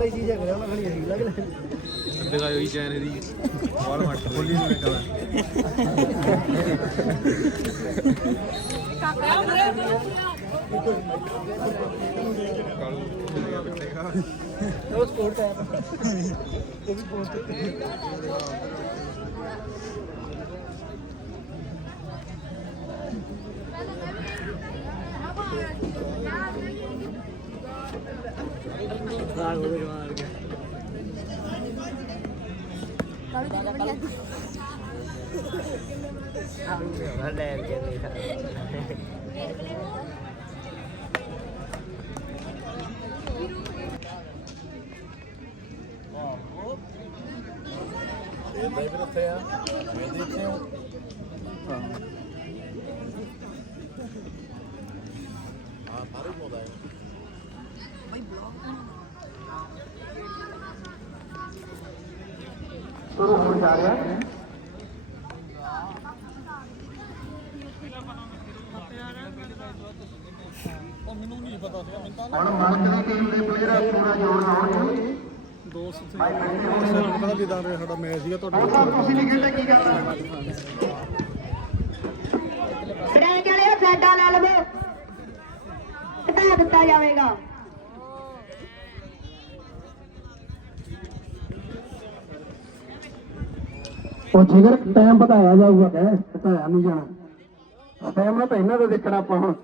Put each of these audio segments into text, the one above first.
ਸਾਡਾ ਹੀ ਚੀਜ਼ ਹੈਗਾ ਉਹਨਾਂ ਖੜੀ ਅਸੀਂ ਲੱਗ ਲੈ ਦਿਖਾਇਓ ਹੀ ਚੈਨ ਦੀ ਬਾਲ ਮੱਟ ਖੋਲੀ ਨੂੰ ਨਿਕਲ ਉਹ ਸਪੋਰਟ ਹੈ ਉਹ ਵੀ ਪੋਸਟ ਸਾਗ ਹੋ ਗਿਆ ਮਾਰ ਗਿਆ ਹਾਂ ਜਾ ਰਿਹਾ। ਹੈ ਹੁਣ ਮਾਸਟਰੀ ਟੀਮ ਦੇ ਪਲੇਅਰ ਪੂਰਾ ਜੋਰ ਲਾਉਣਗੇ ਦੋਸਤ ਸਾਨੂੰ ਪਤਾ ਜਿੱਦਾਂ ਦਾ ਸਾਡਾ ਮੈਚ ਸੀਗਾ ਤੁਹਾਡਾ ਹੁਣ ਸਾਹਿਬ ਤੁਸੀਂ ਨਹੀਂ ਖੇਡੇ ਕੀ ਗੱਲ ਹੈ ਬ੍ਰੇਕ ਵਾਲਿਓ ਸਾਡਾ ਲੈ ਲਵੋ। ਘਟਾ ਦਿੱਤਾ ਜਾਵੇਗਾ। ਉਹ ਜਿਗਰ ਟਾਈਮ ਵਧਾਇਆ ਜਾਊਗਾ ਕਹਿ ਘਟਾਇਆ ਨਹੀਂ ਜਾਣਾ। ਟਾਈਮ ਨਾਲ ਤਾਂ ਇਹਨਾਂ ਦਾ ਦੇਖਣਾ ਆਪਾਂ ਹੁਣ।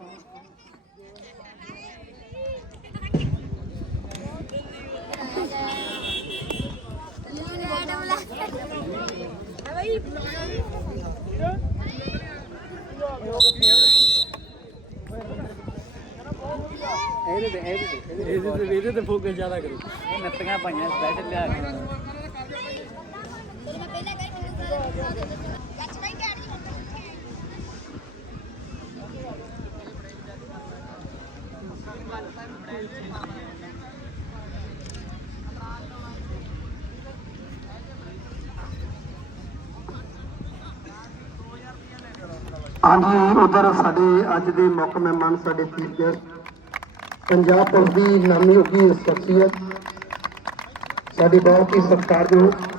ਇਹਦੇ ਤੇ ਇਹਦੇ ਤੇ ਇਹਦੇ ਤੇ ਇਹਦੇ ਤੇ ਫੋਕਸ ਜ਼ਿਆਦਾ ਕਰੋ। ਇਹ ਨੱਤੀਆਂ ਪਾਈਆਂ ਸਪੈਸ਼ਲ ਲਿਆ ਕੇ। ਹਾਂਜੀ, ਉਧਰ ਸਾਡੇ ਅੱਜ ਦੇ ਮੁੱਖ ਮਹਿਮਾਨ ਸਾਡੇ ਚੀਫ ਗੈਸਟ ਪੰਜਾਬ ਪੁਲਿਸ ਦੀ ਨਾਮੀ ਉੱਗੀ ਸ਼ਖਸੀਅਤ, ਸਾਡੀ ਬਹੁਤ ਹੀ ਸਤਿਕਾਰਯੋਗ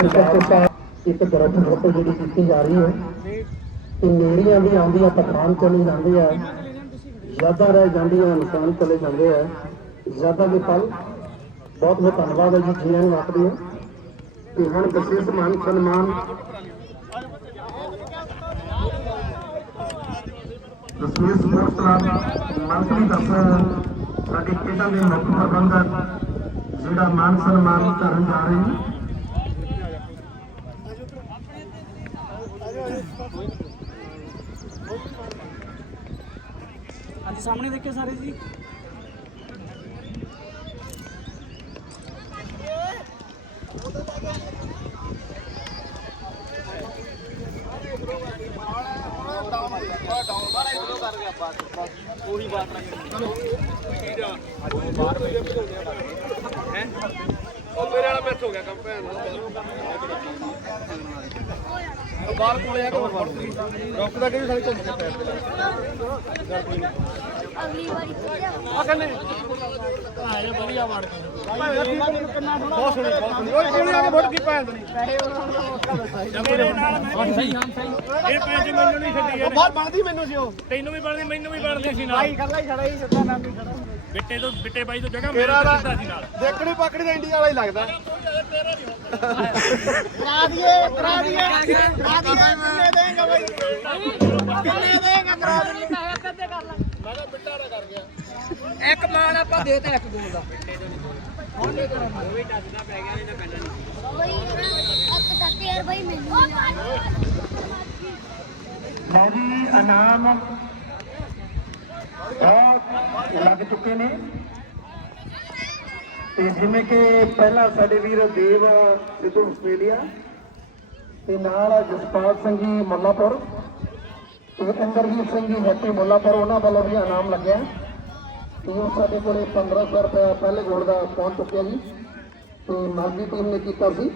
ਇੱਕ ਦਰਖਤ ਫੋਟੋ ਜਿਹੜੀ ਕੀਤੀ ਜਾ ਰਹੀ ਹੈ ਕਿ ਨੇੜੀਆਂ ਵੀ ਆਉਂਦੀਆਂ, ਪਠਾਨ ਚਲੇ ਜਾਂਦੇ ਆ ਯਾਦਾਂ ਰਹਿ ਜਾਂਦੀਆਂ ਇਨਸਾਨ ਚਲੇ ਜਾਂਦੇ ਆ। ਯਾਦਾਂ ਦੇ ਪਲ ਬਹੁਤ ਬਹੁਤ ਧੰਨਵਾਦ ਹੈ ਜੀ ਜੀਆਂ ਨੂੰ ਆਖਦੇ ਤੇ ਹੁਣ ਵਿਸ਼ੇਸ਼ ਮਾਨ ਸਨਮਾਨ ਵਿਸ਼ੇਸ਼ ਸਪੋਰਟਸ ਮੰਤਰੀ ਦਫ਼ਤਰ ਸਾਡੇ ਖੇਡਾਂ ਦੇ ਮੁੱਖ ਪ੍ਰਬੰਧਕ ਜਿਹੜਾ ਮਾਨ ਸਨਮਾਨ ਕਰਨ ਜਾ ਰਹੇ ਨੇ। ਸਾਹਮਣੇ ਦੇਖੇ ਸਾਰੇ ਜੀ ਮੇਰੇ ਵਾਲਾ ਮਿਸ ਹੋ ਗਿਆ ਕੰਮ ਭੈਣ ਬਾਹਰ ਕੋਲੇ ਆ ਕੇ ਹੋਰ ਰੌਕ ਦਾ ਕਿਹੜੀ ਸਾਲੀ ਘੁੰਮ ਕੇ ਪੈਰ ਤੇ ਅਗਲੀ ਵਾਰੀ ਆ ਕੰਨੇ ਆਏ ਵਧੀਆ ਵੜ ਕੇ ਬਹੁਤ ਸੋਹਣੀ ਬਹੁਤ ਸੋਹਣੀ। ਓਏ ਕੋਲੇ ਆ ਕੇ ਫੁੱਟ ਕੀ ਭੈਣ ਨਹੀਂ ਮੇਰੇ ਨਾਲ ਮੈਂ ਸਹੀ। ਹਾਂ ਸਹੀ ਇਹ ਪੈਂਚ ਮੈਨੂੰ ਨਹੀਂ ਛੱਡੀ ਉਹ ਬਾਹਰ ਬਣਦੀ ਮੈਨੂੰ ਸੀ ਉਹ। ਤੈਨੂੰ ਵੀ ਬਣਦੀ ਮੈਨੂੰ ਵੀ ਬਣਦੀ ਸੀ ਨਾਲ। ਭਾਈ ਕੱਲਾ ਹੀ ਖੜਾ ਹੀ ਸਿੱਧਾ ਨਾਮ ਹੀ ਖੜਾ। ਬਿੱਟੇ ਤੋਂ ਬਿੱਟੇ ਬਾਈ ਤੋਂ ਜਗ੍ਹਾ ਮੇਰਾ ਸੀ ਨਾਲ। ਦੇਖਣੀ ਪਕੜੀ ਦਾ ਇੰਡੀਆ ਵਾਲਾ ਹੀ ਲੱਗਦਾ। ਕਰਾ ਦਈਏ ਕਰਾ ਦਈਏ। ਕਰਾ ਦਈਏ ਕਿੰਨੇ ਦੇਂਗਾ ਬਾਈ? ਕਿੰਨੇ ਦੇਂਗਾ ਕਰਾ ਦਈਏ? ਪੈਸੇ ਕੱਦੇ ਕਰ ਲੈ ਮੈਂ ਤਾਂ ਬਿੱਟਾ ਦਾ ਕਰ ਗਿਆ ਇੱਕ ਮਾਨ ਆਪਾਂ ਦੇਤਾ ਇੱਕ ਦੂਰ ਦਾ ਬਈ ਅੱਕ ਤੱਕ ਯਾਰ ਬਈ ਮੈਨੂੰ ਲਓ ਜੀ ਇਨਾਮ ਲੱਗ ਚੁੱਕੇ ਨੇ। ਤੇ ਜਿਵੇਂ ਕਿ ਪਹਿਲਾਂ ਸਾਡੇ ਵੀਰ ਦੇਵ ਸਿੱਧੂ ਆਸਟ੍ਰੇਲੀਆ ਤੇ ਨਾਲ ਜਸਪਾਲ ਸਿੰਘ ਜੀ ਮੁੱਲਾਪੁਰ ਤੇ ਇੰਦਰਜੀਤ ਸਿੰਘ ਜੀ ਹੈਪੀ ਮੁੱਲਾਪੁਰ, ਉਹਨਾਂ ਵੱਲੋਂ ਵੀ ਇਨਾਮ ਲੱਗਿਆ। ਤੇ ਉਹ ਸਾਡੇ ਕੋਲੇ 1500 ਰੁਪਏ ਪਹਿਲੇ ਗੋਲ ਦਾ ਪਹੁੰਚ ਚੁੱਕਿਆ ਜੀ। ਤੇ ਮਾਲਕੀ ਟੀਮ ਨੇ ਕੀਤਾ ਸੀ।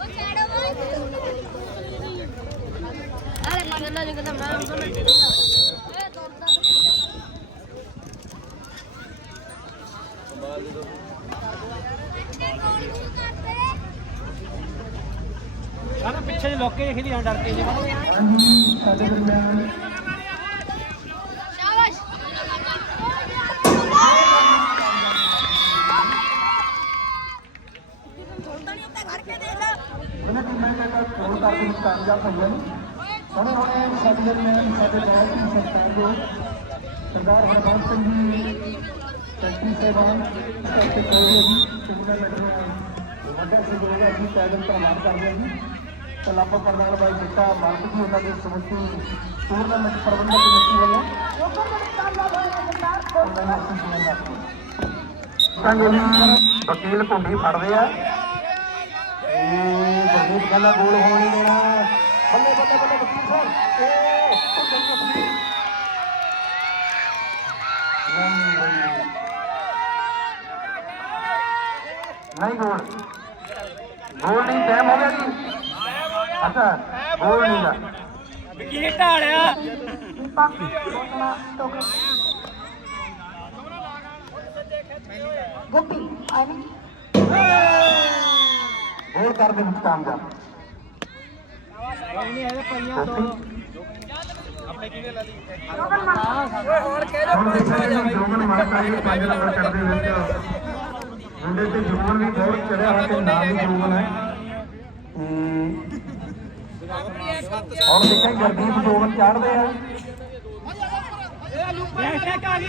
ਉਹ ਛੱਡੋ ਬਈ ਕਹਿੰਦਾ ਨਹੀਂ ਕਹਿੰਦਾ ਮੈਂ ਉਹਨਾਂ ਨੂੰ ਇਹ ਤੋੜਦਾ ਸਾਰਾ ਪਿੱਛੇ ਲੋਕ ਕੇ ਖੇਡੀ ਡਰ ਕੇ ਜੇ। ਹਾਂਜੀ ਸਾਡੇ ਦਰਮਿਆਨ ਉਹਨਾਂ ਦੀ ਮੈਂ ਕਹਿੰਦਾ ਕੋਲ ਕਰਕੇ ਕਾਮਯਾਬ ਹੋਈਆਂ ਨੇ ਹੁਣ ਸਾਡੇ ਦਰਮਿਆਨ ਸਾਡੇ ਬਹੁਤ ਹੀ ਸਰਕਾਰ ਦੇ ਸਰਦਾਰ ਹਰਬੰਸ ਸਿੰਘ ਜੀ ਸੈਕਟਰੀ ਸਾਹਿਬਾਨ ਸੈਕਟਰੀ ਕੋਲ ਜੀ ਟੂਰਨਾਮੈਂਟ ਨੂੰ ਵੱਡਾ ਸਹਿਯੋਗ ਹੈ ਅਸੀਂ ਪੈਦਲ ਪ੍ਰਮਾਣ ਕਰਦੇ ਹਾਂ ਜੀ ਤੇ ਲੱਭ ਪ੍ਰਧਾਨ ਬਾਈ ਜਿੱਤਾ ਮਾਲਕ ਜੀ ਉਹਨਾਂ ਦੇ ਸਮੁੱਚੀ ਟੂਰਨਾਮੈਂਟ ਪ੍ਰਬੰਧਕ ਕਮੇਟੀ ਵੱਲੋਂ ਉਹਨਾਂ ਨੂੰ ਅਸੀਂ ਸੁਣਾਉਂਦੇ ਹਾਂ ਸੰਗ ਜੀ ਵਕੀਲ ਘੁੰਡੀ ਫੜਦੇ ਆ। ਇਹ ਬਹੁਤ ਕਹਿੰਦਾ ਗੋਲ ਹੋਣ ਨਹੀਂ ਦੇਣਾ। ਬੱਲੇ ਬੱਲੇ ਬੱਲੇ, ਵਕੀਲ ਸਾਹਿਬ। ਏ ਉਹ ਗਈ ਆਪਣੀ ਨਹੀਂ ਗੋਲ। ਗੋਲ ਨਹੀਂ ਟਾਈਮ ਹੋ ਗਿਆ ਜੀ। ਅੱਛਾ ਗੋਲ ਨਹੀਂ ਦਾ ਕੀ ਢਾਲਿਆ ਗੋਲ ਕਰ ਦੇ ਵਿੱਚ ਕਾਮਯਾਬ। ਨਹੀਂ ਇਹਦੇ ਪਈਆਂ ਦੋ ਹੁਣ ਦੇਖਾਂਗੇ ਜੀ ਜੋਗਨ ਮਾਰਕਾ ਇਹ ਪੰਜ ਨੰਬਰ ਕਰਦੇ ਵਿੱਚ ਮੁੰਡੇ ਤੇ ਜੋਗਨ ਵੀ ਬਹੁਤ ਚੜਿਆ ਹੋਇਆ ਤੇ ਨਾਮ ਵੀ ਜੋਗਨ ਹੈ ਹੁਣ ਦੇਖਾਂਗੇ ਗੁਰਦੀਪ ਜੋਗਨ ਚੜਦੇ ਆ ਬੈਕ ਟੈਕ ਆ ਗਈ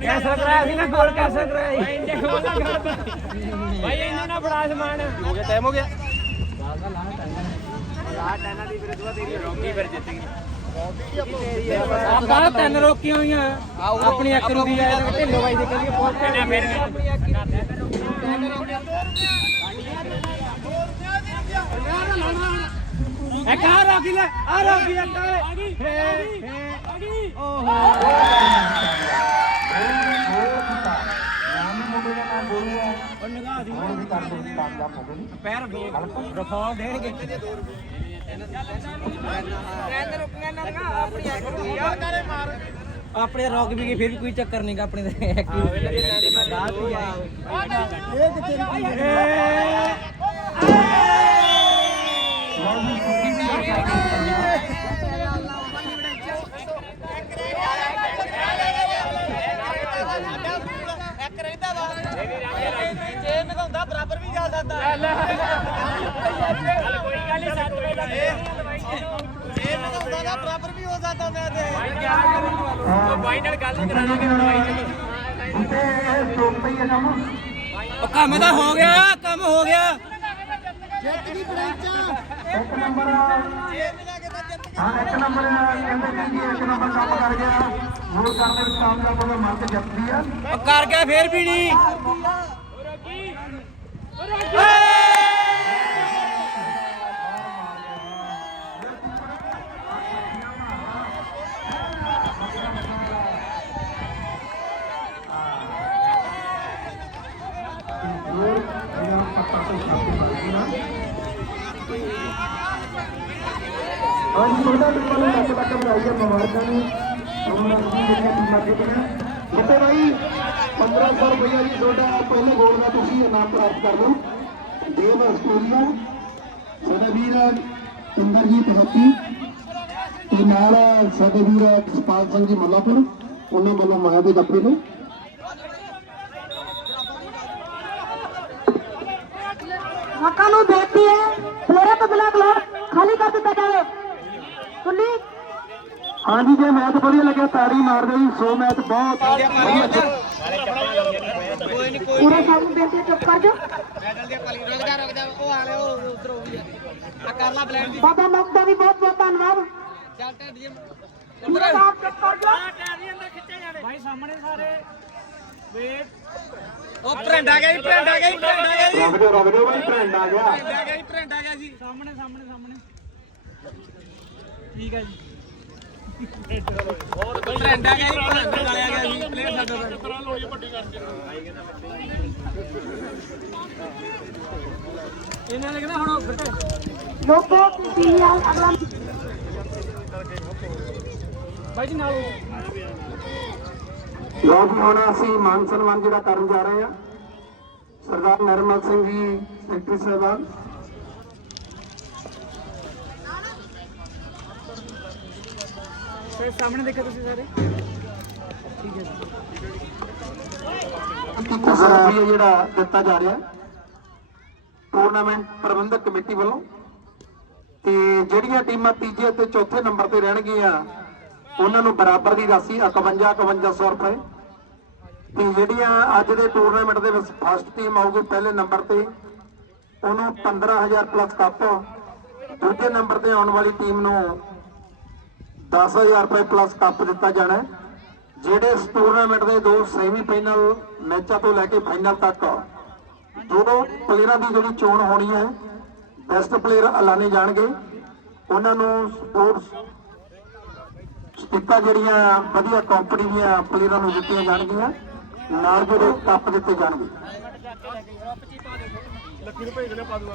ਕੈਂਸਲ ਕਰਾਇਆ ਸੀ ਨਾ ਗੋਲ ਕੈਂਸਲ ਕਰਾਇਆ ਸੀ। ਇੰਡੇ ਗੋਲ ਨਾ ਕਰਦਾ ਭਾਈ ਇਹਨਾਂ ਨਾਲ ਬੜਾ ਸਮਾਨ। ਹੋ ਗਿਆ ਟਾਈਮ ਹੋ ਗਿਆ। ਆਪਾਂ ਤਿੰਨ ਰੋਕੀਆਂ ਹੋਈਆਂ। ਆਪਣੀ ਇੱਕ ਰੁਕੀ ਆ ਢਿੱਲੋ ਬਾਈ ਦੇ ਕਹਿੰਦੀ ਪਹੁੰਚੇ ਮੇਰੇ ਇੱਕ ਆ ਰੋਕੀ ਲੈ ਆ ਰੋਕੀ ਇੱਕ ਆ ਗਈ ਆ ਗਈ ਓਹੋ। ਉਹ ਨਿਗਾਹ ਦੀ ਪੈਰ ਰਫਾਲ ਦੇਣਗੇ। ਆਪਣੇ ਰੋਕ ਵੀ ਗਏ ਫਿਰ ਵੀ ਕੋਈ ਚੱਕਰ ਨਹੀਂਗਾ ਆਪਣੇ ਦੇ। ਐਕਟਿਵ ਇਹ ਕਿੱਥੇ ਜੇ ਨਗਾਉਂਦਾ ਬਰਾਬਰ ਵੀ ਜਾ ਸਕਦਾ ਕੋਈ ਗੱਲ ਨਹੀਂ 7 ਵਜੇ ਤੱਕ ਜੇ ਨਗਾਉਂਦਾ ਤਾਂ ਬਰਾਬਰ ਵੀ ਹੋ ਸਕਦਾ ਮੈਂ ਤੇ ਫਾਈਨਲ ਗੱਲ ਤੇ ਇਹ ਚੁੱਪ ਹੀ ਹੈ ਕੰਮ ਉਹ ਕੰਮ ਤਾਂ ਹੋ ਗਿਆ। ਕੰਮ ਹੋ ਗਿਆ ਇੱਕ ਨੰਬਰ ਹਾਂ ਇੱਕ ਨੰਬਰ ਕਹਿੰਦੇ ਕਿ ਜੀ ਇੱਕ ਨੰਬਰ ਕੰਮ ਕਰ ਗਿਆ। ਹੋਰ ਕਰਦੇ ਵਿੱਚ ਕਾਮਯਾਬ ਹੋਵੇ ਮੱਤ ਜੱਪਦੀ ਆ। ਕਰ ਗਿਆ ਫੇਰ ਵੀ ਨਹੀਂ। ਹਾਂਜੀ ਵਧਾਈਆਂ ਮੁਬਾਰਕਾਂ ਨੇ। ਉਹਨਾਂ ਨੂੰ ਜਿਹੜੀਆਂ ਟੀਮਾਂ ਜਿੱਤੀਆਂ ਬੱਤੇ ਭਾਈ 1500 ਰੁਪਇਆ ਜੀ ਤੁਹਾਡਾ ਪਹਿਲੇ ਗੋਲ ਦਾ ਤੁਸੀਂ ਇਨਾਮ ਪ੍ਰਾਪਤ ਕਰ ਲਓ। ਦੇਵ ਆਸਟ੍ਰੇਲੀਆ ਸਾਡਾ ਵੀਰ ਇੰਦਰਜੀਤ ਹੈਪੀ ਤੇ ਨਾਲ ਸਾਡੇ ਵੀਰ ਜਸਪਾਲ ਸਿੰਘ ਜੀ ਮੱਲਾਪੁਰ। ਉਹਨਾਂ ਵੱਲੋਂ ਮਾਇਆ ਦੇ ਕੱਪੜੇ ਨੇ। ਲੋਕਾਂ ਨੂੰ ਬੇਨਤੀ ਹੈ। ਪਲੇਅਰਾਂ ਤੋਂ ਬਿਨਾਂ ਕਲੋਰ ਖਾਲੀ ਕਰ ਦਿੱਤਾ ਹਾਂਜੀ ਜੇ ਮੈਚ ਵਧੀਆ ਲੱਗਿਆ ਤਾੜੀ ਮਾਰ ਦਿਓ ਜੀ ਸੋ ਮੈਚ ਬਹੁਤ। ਪੂਰੇ ਕੰਮ ਬੇਟੇ ਚੁੱਪ ਕਰ ਜਾ। ਬਾਬਾ ਮੁਖ ਦਾ ਵੀ ਬਹੁਤ ਬਹੁਤ ਧੰਨਵਾਦ। ਪੂਰੇ ਕੰਮ ਚੁੱਪ ਕਰ ਜਾ। ਭਾਈ ਸਾਹਮਣੇ ਸਾਰੇ। ਵੇਟ। ਉਹ ਪ੍ਰਿੰਟ ਆ ਗਿਆ ਜੀ ਪ੍ਰਿੰਟ ਆ ਗਿਆ ਜੀ ਪ੍ਰਿੰਟ ਆ ਗਿਆ ਜੀ। ਰੁਕ ਜਾਓ ਰੁਕ ਜਾਓ ਬਈ ਟ੍ਰੈਂਡ ਆ ਗਿਆ। ਪ੍ਰਿੰਟ ਆ ਗਿਆ ਜੀ ਪ੍ਰਿੰਟ ਆ ਗਿਆ ਜੀ। ਸਾਹਮਣੇ ਸਾਹਮਣੇ ਸਾਹਮਣੇ। ਠੀਕ ਹੈ ਜੀ। ਪ੍ਰਿੰਟ ਆ ਗਿਆ ਜੀ ਪ੍ਰਿੰਟ ਆ ਗਿਆ ਜੀ ਪਲੇਅਰ ਸਾਡਾ ਇਹਨਾਂ ਨੇ ਕਹਿੰਦਾ ਹੁਣ ਬੇਟੇ ਲੋਕੋ ਤੁਸੀਂ ਆ ਅਗਲਾ ਭਾਈ ਜੀ ਨਾਲ ਲੋ ਜੀ ਹੁਣ ਅਸੀਂ ਮਾਨ ਸਨਮਾਨ ਜਿਹੜਾ ਕਰਨ ਜਾ ਰਹੇ ਹਾਂ ਸਰਦਾਰ ਨਰਮਲ ਸਿੰਘ ਜੀ ਸੈਕਟਰੀ ਸਾਹਿਬਾਨ। ਫਿਰ ਸਾਹਮਣੇ ਦੇਖੋ ਤੁਸੀਂ ਸਾਰੇ। ਸਰਫੀ ਜਿਹੜਾ ਦਿੱਤਾ ਜਾ ਰਿਹਾ। ਟੂਰਨਾਮੈਂਟ ਪ੍ਰਬੰਧਕ ਕਮੇਟੀ ਵੱਲੋਂ। ਤੇ ਜਿਹੜੀਆਂ ਟੀਮਾਂ ਤੀਜੇ ਤੇ ਚੌਥੇ ਨੰਬਰ ਤੇ ਰਹਿਣਗੀਆਂ, ਉਹਨਾਂ ਨੂੰ ਬਰਾਬਰ ਦੀ ਰਾਸ਼ੀ 51 5100 ਰੁਪਏ। ਤੇ ਜਿਹੜੀਆਂ ਅੱਜ ਦੇ ਟੂਰਨਾਮੈਂਟ ਦੇ ਵਿੱਚ ਫਸਟ ਟੀਮ ਆਊਗੀ ਪਹਿਲੇ ਨੰਬਰ ਤੇ, ਉਹਨੂੰ 15000 ਪਲੱਸ ਕੱਪ ਦੂਜੇ ਨੰਬਰ ਤੇ ਆਉਣ ਵਾਲੀ ਟੀਮ ਨੂੰ 10000 ਰੁਪਏ ਪਲੱਸ ਕੱਪ ਦਿੱਤਾ ਜਾਣਾ ਹੈ, ਜਿਹੜੇ ਇਸ ਟੂਰਨਾਮੈਂਟ ਦੇ ਦੋ ਸੈਮੀ ਫਾਈਨਲ ਮੈਚਾਂ ਤੋਂ ਲੈ ਕੇ ਫਾਈਨਲ ਤੱਕ, ਦੋ ਪਲੇਅਰਾਂ ਦੀ ਜਿਹੜੀ ਚੋਣ ਹੋਣੀ ਹੈ ਬੈਸਟ ਪਲੇਅਰ ਐਲਾਨੇ ਜਾਣਗੇ। ਉਹਨਾਂ ਨੂੰ ਸਪੋਰਟਸ ਸਟਿੱਕਾਂ ਜਿਹੜੀਆਂ ਵਧੀਆ ਕੰਪਨੀ ਦੀਆਂ ਪਲੇਅਰਾਂ ਨੂੰ ਦਿੱਤੀਆਂ ਜਾਣਗੀਆਂ, ਨਾਲ ਜਿਹੜੇ ਕੱਪ ਦਿੱਤੇ ਜਾਣਗੇ। ਲੱਕੀ ਨੂੰ ਭੇਜ ਦੇਣਾ ਪਾ ਦੂਗਾ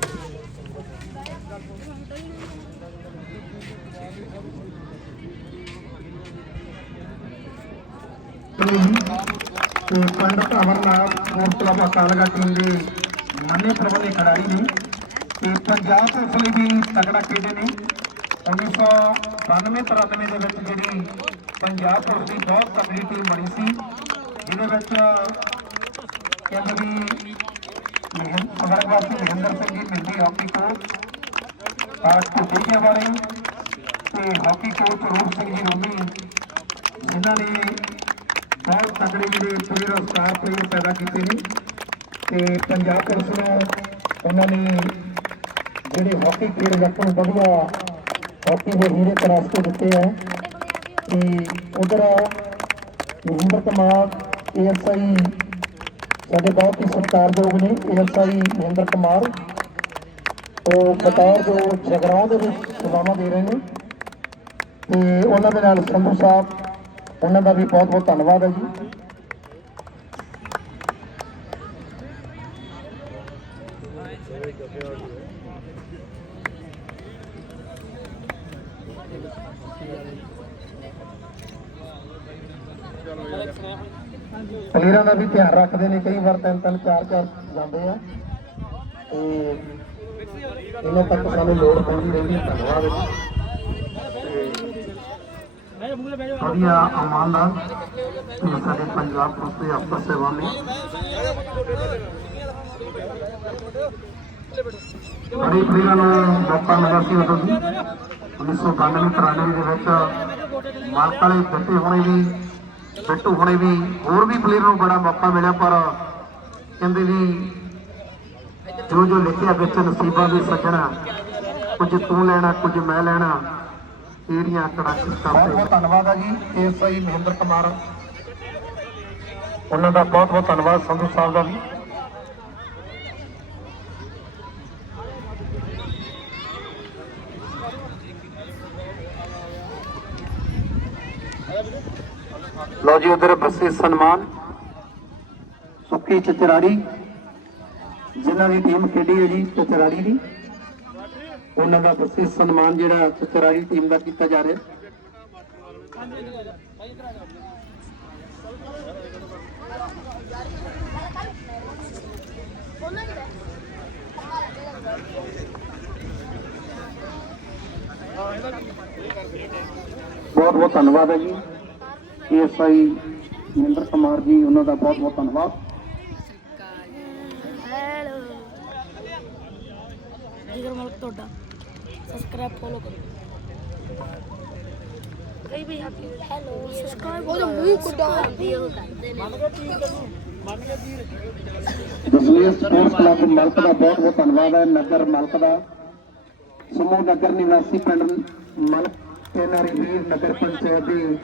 ਤੇ Pandit Amarnath sport club team ਦੇ ਮੰਨੇ ਪ੍ਰਬੰਧੀ ਖਿਡਾਰੀ ਨੇ ਤੇ ਪੰਜਾਬ ਪੁਲਿਸ ਲਈ ਵੀ ਤਕੜਾ ਖੇਡੇ ਨੇ। 1992 93 ਦੇ ਵਿੱਚ ਜਿਹੜੀ ਪੰਜਾਬ ਪੁਲਿਸ ਦੀ ਬਹੁਤ ਤਕੜੀ ਟੀਮ ਬਣੀ ਸੀ। ਜਿਹਦੇ ਵਿੱਚ ਕਹਿੰਦੇ ਵੀ ਮਹਿੰਦਰ ਸਵਰਗਵਾਸੀ ਮਹਿੰਦਰ ਸਿੰਘ ਜੀ ਮਿੰਦੀ ਹਾਕੀ ਕੋਚ ਆਜ ਕੁਟੀਆਂ ਵਾਲੇ ਤੇ ਹਾਕੀ ਕੋਚ ਰੂਪ ਸਿੰਘ ਜੀ ਰੋਮੀ ਜਿਨ੍ਹਾਂ ਨੇ ਬਹੁਤ ਤਕੜੇ ਜਿਹੜੇ ਪਲੇਅਰ ਸਟਾਰ ਪਲੇਅਰ ਪੈਦਾ ਕੀਤੇ ਨੇ। ਤੇ ਪੰਜਾਬ ਪੁਲਿਸ ਨੂੰ ਉਹਨਾਂ ਨੇ ਜਿਹੜੇ ਹਾਕੀ ਖੇਡ ਰੱਖਣ ਵਧੀਆ ਹਾਕੀ ਦੇ ਹੀਰੇ ਤਰਾਸਤੇ ਦਿੱਤੇ ਆ ਤੇ ਉਧਰ ਮਹਿੰਦਰ ਕੁਮਾਰ, ਏਐਸਆਈ ਸਾਡੇ ਬਹੁਤ ਹੀ ਸਤਿਕਾਰਯੋਗ ਨੇ ਏਐਸਆਈ ਮਹਿੰਦਰ ਕੁਮਾਰ। ਉਹ ਬਤੌਰ ਜੋ ਜਗਰਾਉਂ ਦੇ ਵਿੱਚ ਸੇਵਾਵਾਂ ਦੇ ਰਹੇ ਨੇ। ਤੇ ਉਹਨਾਂ ਦੇ ਨਾਲ ਸੰਧੂ ਸਾਹਿਬ, ਉਹਨਾਂ ਦਾ ਵੀ ਬਹੁਤ ਬਹੁਤ ਧੰਨਵਾਦ ਹੈ ਜੀ। ਪਲੇਅਰਾਂ ਦਾ ਵੀ ਧਿਆਨ ਰੱਖਦੇ ਨੇ, ਕਈ ਵਾਰ ਤਿੰਨ ਤਿੰਨ, ਚਾਰ ਚਾਰ ਜਾਂਦੇ ਆ। ਤੇ ਇਹਨਾਂ ਤੱਕ ਸਾਨੂੰ ਲੋੜ ਪੈਂਦੀ ਰਹਿੰਦੀ ਹੈ ਧੰਨਵਾਦ। ਵਧੀਆ ਇਮਾਨਦਾਰ ਤੇ ਸਾਡੇ ਪੰਜਾਬ ਪੁਲਿਸ ਦੇ ਅਫਸਰ ਸੇਵਾ ਨੇ ਬੜੀ ਪਲੇਅਰਾਂ ਨੂੰ ਮੌਕਾ ਮਿਲਿਆ ਸੀ ਉਦੋਂ 1992 93 ਦੇ ਵਿੱਚ ਮਾਲਕ ਵਾਲੇ ਬੱਟੇ ਹੋਣੇ ਵੀ। ਬਿੱਟੂ ਹੋਣੇ ਵੀ ਹੋਰ ਵੀ ਪਲੇਅਰ ਨੂੰ ਬੜਾ ਮੌਕਾ ਮਿਲਿਆ ਪਰ ਕਹਿੰਦੇ ਵੀ ਜੋ ਜੋ ਲਿਖਿਆ ਵਿੱਚ ਨਸੀਬਾਂ ਦੇ ਸੱਜਣਾ ਕੁਝ ਤੂੰ ਲੈਣਾ ਕੁਝ ਮੈਂ ਲੈਣਾ ਇਹੜੀਆਂ ਕੜਾਕੀ ਕਰਦੇ ਬਹੁਤ ਧੰਨਵਾਦ ਆ ਜੀ ਐਸਆਈ ਮਹਿੰਦਰ ਕੁਮਾਰ। ਉਹਨਾਂ ਦਾ ਬਹੁਤ ਬਹੁਤ ਧੰਨਵਾਦ ਸੰਧੂ ਸਾਹਿਬ ਦਾ ਵੀ। ਲੋ ਜੀ ਉਧਰ ਬੱਸੇ ਸਨਮਾਨ, ਸੁੱਕੀ ਚਚਰਾੜੀ ਜਿਨ੍ਹਾਂ ਦੀ ਟੀਮ ਖੇਡੀ ਹੈ ਜੀ ਚਚਰਾੜੀ ਦੀ। ਉਹਨਾਂ ਦਾ ਬੱਸੇ ਸਨਮਾਨ ਜਿਹੜਾ ਚਚਰਾੜੀ ਟੀਮ ਦਾ ਕੀਤਾ ਜਾ ਰਿਹਾ। ਬਹੁਤ ਬਹੁਤ ਧੰਨਵਾਦ ਹੈ ਜੀ। ਏਐਸਆਈ ਮਹਿੰਦਰ ਕੁਮਾਰ ਜੀ ਉਹਨਾਂ ਦਾ ਬਹੁਤ ਬਹੁਤ ਧੰਨਵਾਦ। ਹੈਲੋ ਜਿਗਰ ਮਲਕ ਤੁਹਾਡਾ। ਸਬਸਕ੍ਰਾਈਬ ਫੋਲੋ ਕਰੋ। ਕਈ ਵੀ ਹੈਪੀ ਹੈਲੋ ਸਬਸਕ੍ਰਾਈਬ ਉਹ ਮੂੰਹ ਕੁੱਡਾ ਵੀ ਉਹ ਕਰਦੇ ਨੇ। ਦਸਵੇਂ ਸਪੋਰਟਸ ਕਲੱਬ ਮਲਕ ਦਾ ਬਹੁਤ ਬਹੁਤ ਧੰਨਵਾਦ ਹੈ। ਨਗਰ ਮਲਕ ਦਾ। ਸਮੂਹ ਨਗਰ ਨਿਵਾਸੀ ਪਿੰਡ ਮਲਕ ਇਹਨਾਂ ਵੀਰ ਨਗਰ ਪੰਚਾਇਤ ਦੇ